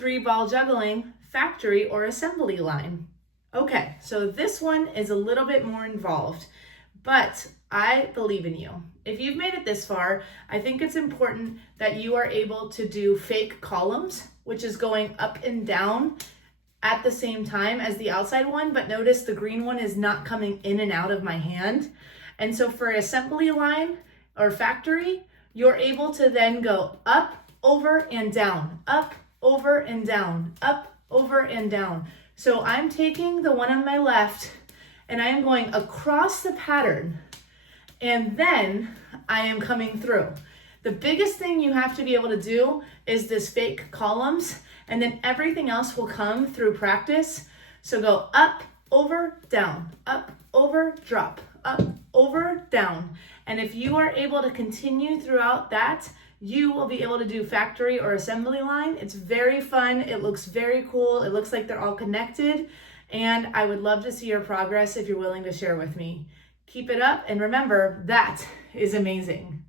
3-ball juggling, factory or assembly line. Okay, so this one is a little bit more involved, but I believe in you. If you've made it this far, I think it's important that you are able to do fake columns, which is going up and down at the same time as the outside one, but notice the green one is not coming in and out of my hand. And so for assembly line or factory, you're able to then go up, over, and down, up, over, and down, up, over, and down. So I'm taking the one on my left and I am going across the pattern, and then I am coming through. The biggest thing you have to be able to do is this fake columns, and then everything else will come through practice. So go up, over, down, up, over, drop, up, over, down. And if you are able to continue throughout that, you will be able to do factory or assembly line. It's very fun. It looks very cool. It looks like they're all connected. And I would love to see your progress if you're willing to share with me. Keep it up. And remember, that is amazing.